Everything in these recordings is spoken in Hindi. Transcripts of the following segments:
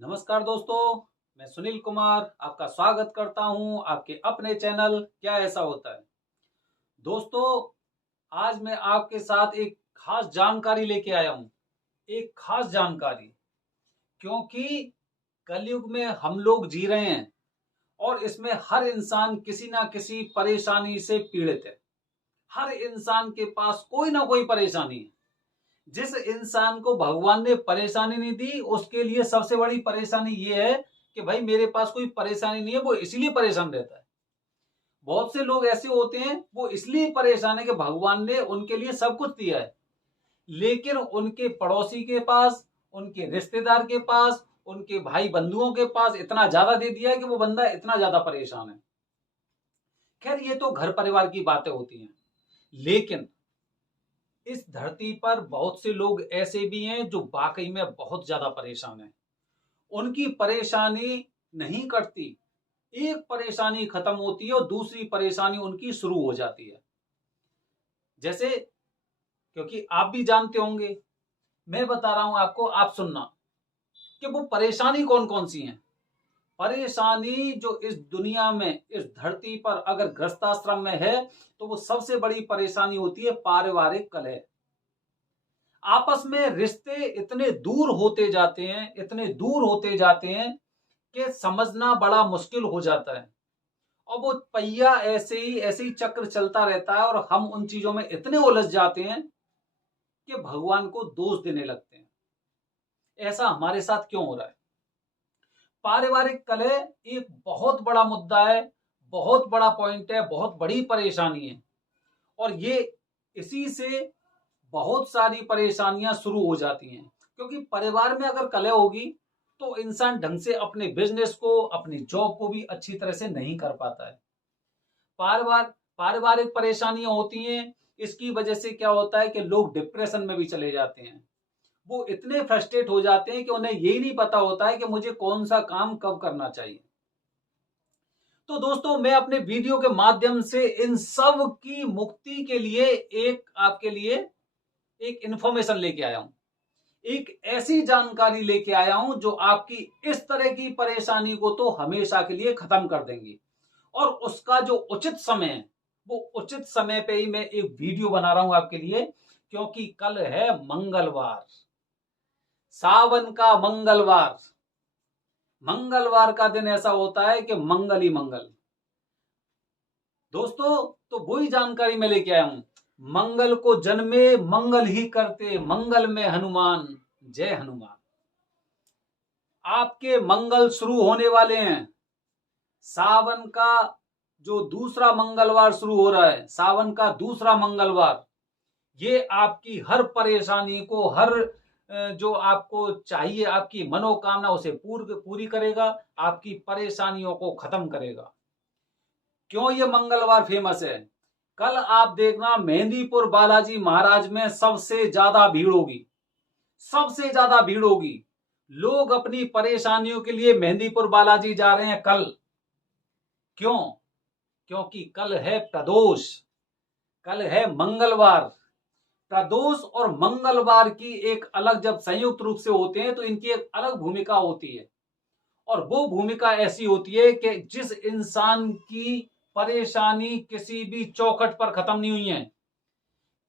नमस्कार दोस्तों, मैं सुनील कुमार आपका स्वागत करता हूं आपके अपने चैनल क्या ऐसा होता है। दोस्तों, आज मैं आपके साथ एक खास जानकारी लेके आया हूं। एक खास जानकारी, क्योंकि कलयुग में हम लोग जी रहे हैं और इसमें हर इंसान किसी ना किसी परेशानी से पीड़ित है। हर इंसान के पास कोई ना कोई परेशानी है। जिस इंसान को भगवान ने परेशानी नहीं दी, उसके लिए सबसे बड़ी परेशानी ये है कि भाई मेरे पास कोई परेशानी नहीं है, वो इसलिए परेशान रहता है। बहुत से लोग ऐसे होते हैं, वो इसलिए परेशान है कि भगवान ने उनके लिए सब कुछ दिया है, लेकिन उनके पड़ोसी के पास, उनके रिश्तेदार के पास, उनके भाई बंधुओं के पास इतना ज्यादा दे दिया है कि वो बंदा इतना ज्यादा परेशान है। खैर, ये तो घर परिवार की बातें होती हैं, लेकिन इस धरती पर बहुत से लोग ऐसे भी हैं जो वाकई में बहुत ज्यादा परेशान हैं। उनकी परेशानी नहीं कटती, एक परेशानी खत्म होती है और दूसरी परेशानी उनकी शुरू हो जाती है। जैसे, क्योंकि आप भी जानते होंगे, मैं बता रहा हूं आपको, आप सुनना कि वो परेशानी कौन कौन सी हैं। परेशानी जो इस दुनिया में, इस धरती पर अगर गृहस्थाश्रम में है, तो वो सबसे बड़ी परेशानी होती है पारिवारिक कलह। आपस में रिश्ते इतने दूर होते जाते हैं, इतने दूर होते जाते हैं कि समझना बड़ा मुश्किल हो जाता है। और वो पहिया ऐसे ही चक्र चलता रहता है और हम उन चीजों में इतने उलझ जाते हैं कि भगवान को दोष देने लगते हैं। ऐसा हमारे साथ क्यों हो रहा है? पारिवारिक कलह एक बहुत बड़ा मुद्दा है, बहुत बड़ा पॉइंट है, बहुत बड़ी परेशानी है। और ये इसी से बहुत सारी परेशानियां शुरू हो जाती हैं, क्योंकि परिवार में अगर कलह होगी तो इंसान ढंग से अपने बिजनेस को, अपनी जॉब को भी अच्छी तरह से नहीं कर पाता है। पारिवार पारिवारिक परेशानियां होती हैं, इसकी वजह से क्या होता है कि लोग डिप्रेशन में भी चले जाते हैं। वो इतने फ्रस्ट्रेट हो जाते हैं कि उन्हें यही नहीं पता होता है कि मुझे कौन सा काम कब करना चाहिए। तो दोस्तों, मैं अपने वीडियो के माध्यम से इन सब की मुक्ति के लिए एक आपके लिए एक इंफॉर्मेशन लेके आया हूं। एक ऐसी जानकारी लेके आया हूं जो आपकी इस तरह की परेशानी को तो हमेशा के लिए खत्म कर देंगी। और उसका जो उचित समय है, वो उचित समय पे ही मैं एक वीडियो बना रहा हूं आपके लिए, क्योंकि कल है मंगलवार, सावन का मंगलवार। मंगलवार का दिन ऐसा होता है कि मंगल ही मंगल। दोस्तों, तो वही जानकारी मैं लेके आया हूं। मंगल को जन्मे मंगल ही करते, मंगल में हनुमान, जय हनुमान। आपके मंगल शुरू होने वाले हैं। सावन का जो दूसरा मंगलवार शुरू हो रहा है, सावन का दूसरा मंगलवार, ये आपकी हर परेशानी को, हर जो आपको चाहिए, आपकी मनोकामना, उसे पूरी करेगा, आपकी परेशानियों को खत्म करेगा। क्यों ये मंगलवार फेमस है? कल आप देखना, मेहंदीपुर बालाजी महाराज में सबसे ज्यादा भीड़ होगी, सबसे ज्यादा भीड़ होगी। लोग अपनी परेशानियों के लिए मेहंदीपुर बालाजी जा रहे हैं कल। क्यों? क्योंकि कल है प्रदोष, कल है मंगलवार। प्रदोष और मंगलवार की एक अलग, जब संयुक्त रूप से होते हैं तो इनकी एक अलग भूमिका होती है। और वो भूमिका ऐसी होती है कि जिस इंसान की परेशानी किसी भी चौखट पर खत्म नहीं हुई है,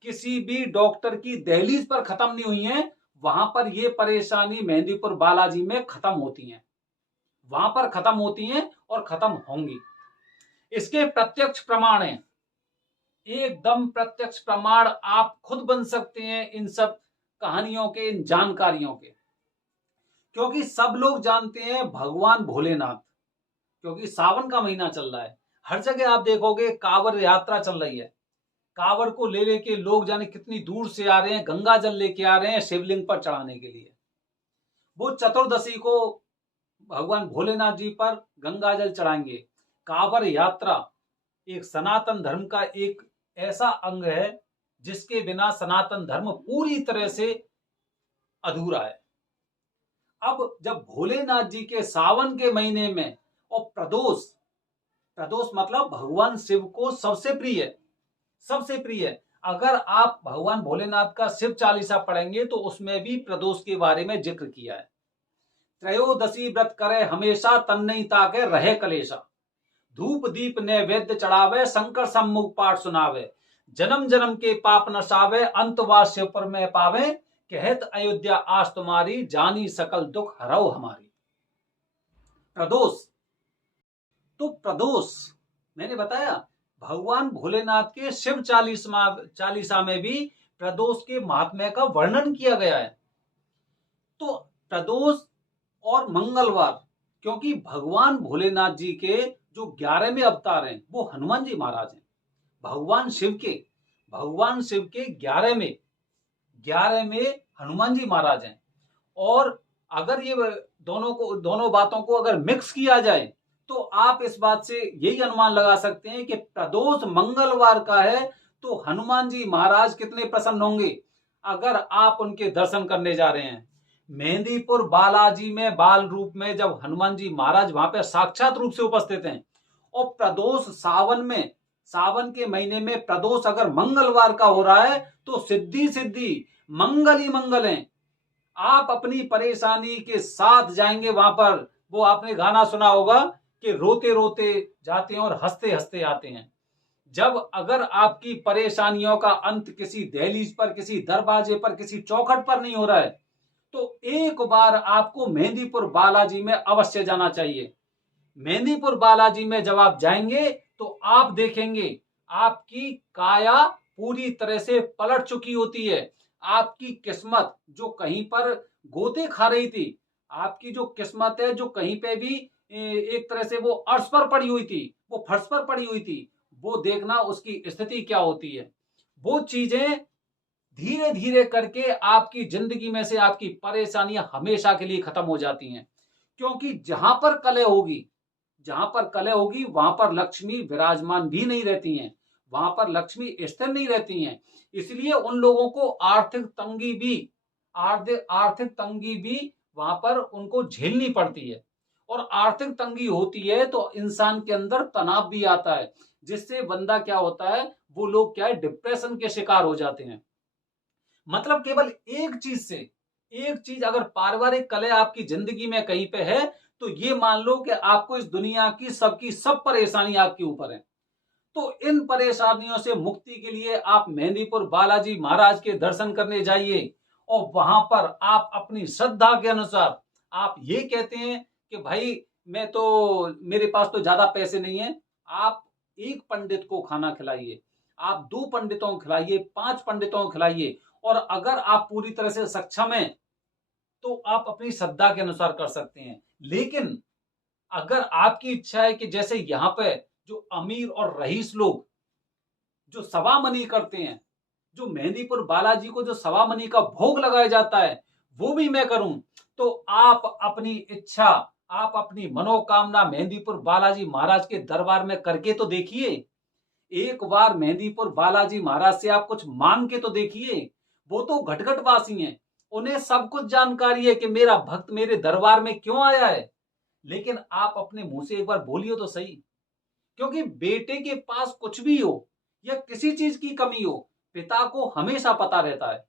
किसी भी डॉक्टर की दहलीज पर खत्म नहीं हुई है, वहां पर ये परेशानी मेहंदीपुर बालाजी में खत्म होती है, वहां पर खत्म होती हैं और खत्म होंगी। इसके प्रत्यक्ष प्रमाण हैं, एकदम प्रत्यक्ष प्रमाण आप खुद बन सकते हैं इन सब कहानियों के, इन जानकारियों के। क्योंकि सब लोग जानते हैं भगवान भोलेनाथ, क्योंकि सावन का महीना चल रहा है, हर जगह आप देखोगे कांवड़ यात्रा चल रही है। कांवड़ को ले लेके लोग जाने कितनी दूर से आ रहे हैं, गंगा जल लेके आ रहे हैं शिवलिंग पर चढ़ाने के लिए। वो चतुर्दशी को भगवान भोलेनाथ जी पर गंगा जल चढ़ाएंगे। कांवड़ यात्रा एक सनातन धर्म का एक ऐसा अंग है जिसके बिना सनातन धर्म पूरी तरह से अधूरा है। अब जब भोलेनाथ जी के सावन के महीने में, और प्रदोष, प्रदोष मतलब भगवान शिव को सबसे प्रिय, सबसे प्रिय। अगर आप भगवान भोलेनाथ का शिव चालीसा पढ़ेंगे तो उसमें भी प्रदोष के बारे में जिक्र किया है। त्रयोदशी व्रत करे हमेशा, तन नहीं ताके रहे कलेशा। धूप दीप नैवेद्य चढ़ावे, शंकर सम्मुख पाठ सुनावे। जन्म जन्म के पाप नसावे, अंतवास शिवपुर में पावे। कहत अयोध्या आस तुम्हारी, जानी सकल दुख हरौ हमारी। प्रदोष, तो प्रदोष मैंने बताया भगवान भोलेनाथ के शिव चालीसा में भी प्रदोष के महात्म्य का वर्णन किया गया है। तो प्रदोष और मंगलवार, क्योंकि भगवान भोलेनाथ जी के जो 11वें अवतार हैं वो हनुमान जी महाराज हैं। भगवान शिव के 11वें हनुमान जी महाराज हैं। और अगर ये दोनों बातों को अगर मिक्स किया जाए तो आप इस बात से यही अनुमान लगा सकते हैं कि प्रदोष मंगलवार का है तो हनुमान जी महाराज कितने प्रसन्न होंगे अगर आप उनके दर्शन करने जा रहे हैं। मेहंदीपुर बालाजी में बाल रूप में जब हनुमान जी महाराज वहां पर साक्षात रूप से उपस्थित हैं, और प्रदोष सावन के महीने में प्रदोष अगर मंगलवार का हो रहा है तो सिद्धि मंगल ही मंगल है। आप अपनी परेशानी के साथ जाएंगे वहां पर। वो आपने गाना सुना होगा कि रोते रोते जाते हैं और हंसते हंसते आते हैं। जब अगर आपकी परेशानियों का अंत किसी दहलीज पर, किसी दरवाजे पर, किसी चौखट पर नहीं हो रहा है तो एक बार आपको मेहंदीपुर बालाजी में अवश्य जाना चाहिए। मेहंदीपुर बालाजी में जब आप जाएंगे तो आप देखेंगे आपकी काया पूरी तरह से पलट चुकी होती है। आपकी किस्मत जो कहीं पर गोते खा रही थी, आपकी जो किस्मत है जो कहीं पे भी एक तरह से वो अर्श पर पड़ी हुई थी, वो फर्श पर पड़ी हुई थी, वो देखना उसकी स्थिति क्या होती है। वो चीजें धीरे धीरे करके आपकी जिंदगी में से आपकी परेशानियां हमेशा के लिए खत्म हो जाती हैं। क्योंकि जहां पर कलह होगी वहां पर लक्ष्मी विराजमान भी नहीं रहती हैं, वहां पर लक्ष्मी स्थिर नहीं रहती हैं। इसलिए उन लोगों को आर्थिक तंगी भी वहां पर उनको झेलनी पड़ती है। और आर्थिक तंगी होती है तो इंसान के अंदर तनाव भी आता है, जिससे बंदा क्या होता है, वो लोग क्या है, डिप्रेशन के शिकार हो जाते हैं। मतलब केवल एक चीज अगर पारिवारिक कलह आपकी जिंदगी में कहीं पे है तो ये मान लो कि आपको इस दुनिया की सब परेशानी आपके ऊपर है। तो इन परेशानियों से मुक्ति के लिए आप मेहंदीपुर बालाजी महाराज के दर्शन करने जाइए। और वहां पर आप अपनी श्रद्धा के अनुसार आप ये कहते हैं कि भाई मेरे पास तो ज्यादा पैसे नहीं है, आप एक पंडित को खाना खिलाइए, आप 2 पंडितों को खिलाइए, 5 पंडितों को खिलाइए। और अगर आप पूरी तरह से सक्षम हैं तो आप अपनी श्रद्धा के अनुसार कर सकते हैं। लेकिन अगर आपकी इच्छा है कि जैसे यहाँ पे जो अमीर और रईस लोग जो सवामनी करते हैं, जो मेहंदीपुर बालाजी को जो सवामनी का भोग लगाया जाता है वो भी मैं करूं, तो आप अपनी इच्छा, आप अपनी मनोकामना मेहंदीपुर बालाजी महाराज के दरबार में करके तो देखिए। एक बार मेहंदीपुर बालाजी महाराज से आप कुछ मांग के तो देखिए। वो तो घटघट वासी हैं, उन्हें सब कुछ जानकारी है कि मेरा भक्त मेरे दरबार में क्यों आया है। लेकिन आप अपने मुंह से एक बार बोलिए तो सही। क्योंकि बेटे के पास कुछ भी हो या किसी चीज की कमी हो, पिता को हमेशा पता रहता है।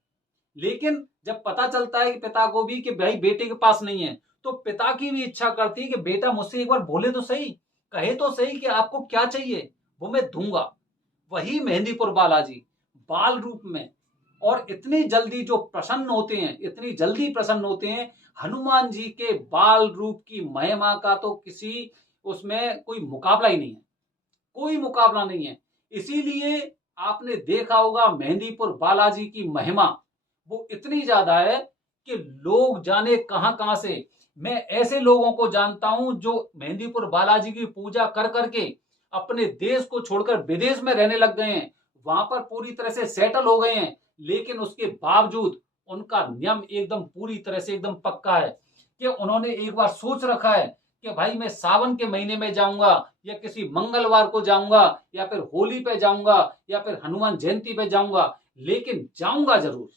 लेकिन जब पता चलता है कि पिता को भी कि भाई बेटे के पास नहीं है, तो पिता की भी इच्छा करती है कि बेटा मुझसे एक बार बोले तो सही, कहे तो सही कि आपको क्या चाहिए, वो मैं दूंगा। वही मेहंदीपुर बालाजी बाल रूप में, और इतनी जल्दी प्रसन्न होते हैं हनुमान जी के बाल रूप की महिमा का तो किसी उसमें कोई मुकाबला ही नहीं है, कोई मुकाबला नहीं है। इसीलिए आपने देखा होगा मेहंदीपुर बालाजी की महिमा वो इतनी ज्यादा है कि लोग जाने कहां कहां से, मैं ऐसे लोगों को जानता हूं जो मेहंदीपुर बालाजी की पूजा कर करके अपने देश को छोड़कर विदेश में रहने लग गए हैं, वहां पर पूरी तरह से सेटल हो गए हैं। लेकिन उसके बावजूद उनका नियम एकदम पूरी तरह से एकदम पक्का है कि उन्होंने एक बार सोच रखा है कि भाई मैं सावन के महीने में जाऊंगा, या किसी मंगलवार को जाऊंगा, या फिर होली पे जाऊंगा, या फिर हनुमान जयंती पे जाऊंगा, लेकिन जाऊंगा जरूर,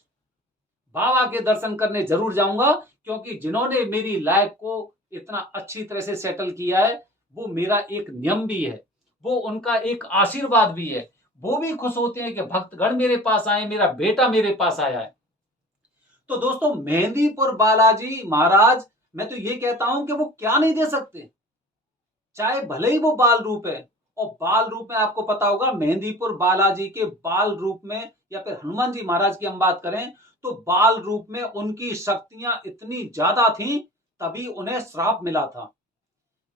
बाबा के दर्शन करने जरूर जाऊंगा। क्योंकि जिन्होंने मेरी लाइफ को इतना अच्छी तरह से सेटल किया है वो मेरा एक नियम भी है, वो उनका एक आशीर्वाद भी है। वो भी खुश होते हैं कि भक्तगण मेरे पास आए, मेरा बेटा मेरे पास आया है। तो दोस्तों मेहंदीपुर बालाजी महाराज मैं तो ये कहता हूं कि वो क्या नहीं दे सकते, चाहे भले ही वो बाल रूप है। और बाल रूप में आपको पता होगा, मेहंदीपुर बालाजी के बाल रूप में या फिर हनुमान जी महाराज की हम बात करें तो बाल रूप में उनकी शक्तियां इतनी ज्यादा थीं, तभी उन्हें श्राप मिला था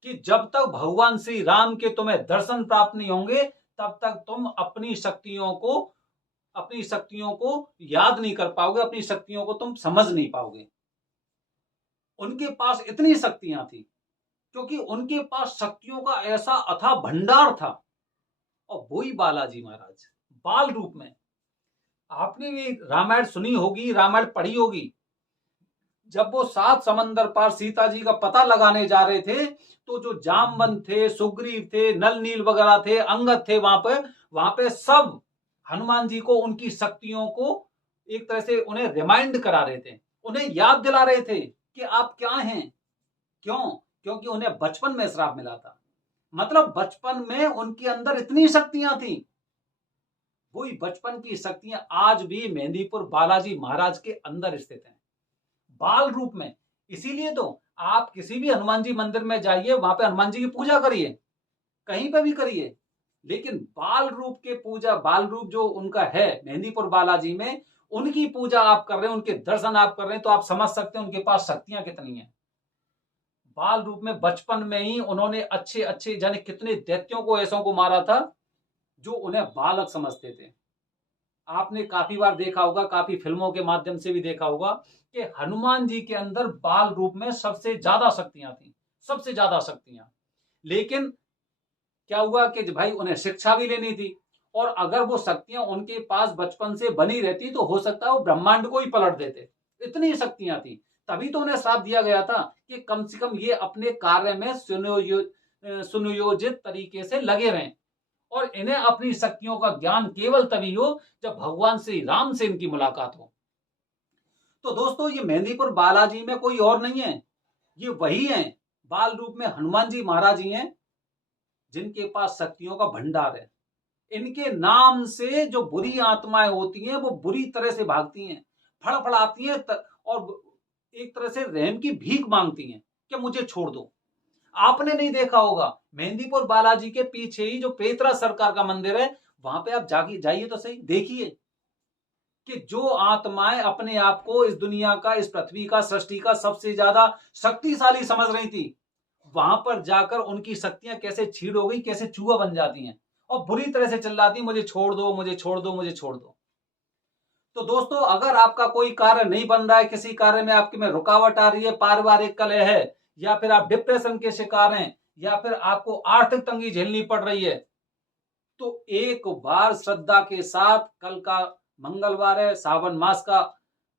कि जब तक भगवान श्री राम के तुम्हें दर्शन प्राप्त नहीं होंगे तब तक तुम अपनी शक्तियों को याद नहीं कर पाओगे, अपनी शक्तियों को तुम समझ नहीं पाओगे। उनके पास इतनी शक्तियां थी क्योंकि उनके पास शक्तियों का ऐसा अथाह भंडार था। और वही बालाजी महाराज बाल रूप में, आपने भी रामायण सुनी होगी, रामायण पढ़ी होगी, जब वो 7 समंदर पार सीता जी का पता लगाने जा रहे थे तो जो जामवंत थे, सुग्रीव थे, नल नील वगैरह थे, अंगद थे, वहां पे सब हनुमान जी को उनकी शक्तियों को एक तरह से उन्हें रिमाइंड करा रहे थे, उन्हें याद दिला रहे थे कि आप क्या हैं। क्यों? क्योंकि उन्हें बचपन में श्राप मिला था, मतलब बचपन में उनके अंदर इतनी शक्तियां थी। वही बचपन की शक्तियां आज भी मेहंदीपुर बालाजी महाराज के अंदर स्थित हैं, बाल रूप में। इसीलिए तो आप किसी भी हनुमान जी मंदिर में जाइए, वहां पे हनुमान जी की पूजा करिए, कहीं पे भी करिए, लेकिन बाल रूप के पूजा, बाल रूप जो उनका है मेहंदीपुर बालाजी में, उनकी पूजा आप कर रहे हैं, उनके दर्शन आप कर रहे हैं, तो आप समझ सकते हैं उनके पास शक्तियां कितनी हैं। बाल रूप में बचपन में ही उन्होंने अच्छे अच्छे जाने कितने दैत्यों को, ऐसों को मारा था जो उन्हें बालक समझते थे। आपने काफी बार देखा होगा, काफी फिल्मों के माध्यम से भी देखा होगा कि हनुमान जी के अंदर बाल रूप में सबसे ज्यादा शक्तियां थी, सबसे ज्यादा शक्तियां। लेकिन क्या हुआ कि भाई उन्हें शिक्षा भी लेनी थी, और अगर वो शक्तियां उनके पास बचपन से बनी रहती तो हो सकता है वो ब्रह्मांड को ही पलट देते, इतनी शक्तियां थी। तभी तो उन्हें श्राप दिया गया था कि कम से कम ये अपने कार्य में सुनियोजित तरीके से लगे रहें, और इन्हें अपनी शक्तियों का ज्ञान केवल तभी हो जब भगवान श्री राम से इनकी मुलाकात हो। तो दोस्तों, ये मेहंदीपुर बालाजी में कोई और नहीं है, ये वही हैं, बाल रूप में हनुमान जी महाराज ही हैं, जिनके पास शक्तियों का भंडार है। इनके नाम से जो बुरी आत्माएं होती हैं वो बुरी तरह से भागती हैं, फड़फड़ाती हैं, और एक तरह से रहम की भीख मांगती हैं कि मुझे छोड़ दो। आपने नहीं देखा होगा, मेहंदीपुर बालाजी के पीछे ही जो पेत्रा सरकार का मंदिर है, वहां पे आप जाइए तो सही, देखिए कि जो आत्माएं अपने आप को इस दुनिया का, इस पृथ्वी का, सृष्टि का सबसे ज्यादा शक्तिशाली समझ रही थी, वहां पर जाकर उनकी शक्तियां कैसे छीड़ हो गई, कैसे चूहा बन जाती हैं और बुरी तरह से चिल्लाती, मुझे छोड़ दो, मुझे छोड़ दो, मुझे छोड़ दो। तो दोस्तों, अगर आपका कोई कार्य नहीं बन रहा है, किसी कार्य में आपके में रुकावट आ रही है, पारिवारिक कलह है, या फिर आप डिप्रेशन के शिकार हैं, या फिर आपको आर्थिक तंगी झेलनी पड़ रही है, तो एक बार श्रद्धा के साथ, कल का मंगलवार है, सावन मास का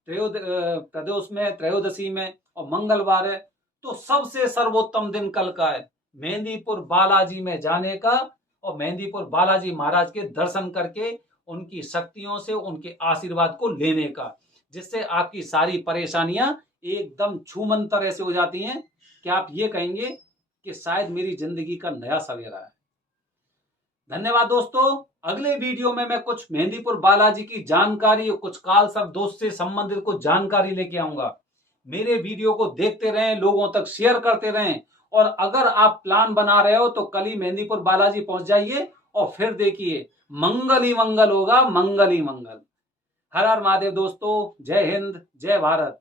प्रदोष में, त्रयोदशी में, और मंगलवार है, तो सबसे सर्वोत्तम दिन कल का है मेहंदीपुर बालाजी में जाने का, और मेहंदीपुर बालाजी महाराज के दर्शन करके उनकी शक्तियों से उनके आशीर्वाद को लेने का, जिससे आपकी सारी परेशानियां एकदम छूमंतर ऐसे हो जाती हैं कि आप ये कहेंगे कि शायद मेरी जिंदगी का नया सवेरा है। धन्यवाद दोस्तों। अगले वीडियो में मैं कुछ मेहंदीपुर बालाजी की जानकारी, कुछ काल सर्प दोष से संबंधित कुछ जानकारी लेके आऊंगा। मेरे वीडियो को देखते रहें, लोगों तक शेयर करते रहें, और अगर आप प्लान बना रहे हो तो कल ही मेहंदीपुर बालाजी पहुंच जाइए और फिर देखिए मंगल ही मंगल होगा, मंगल ही मंगल। हर हर महादेव दोस्तों, जय हिंद, जय भारत।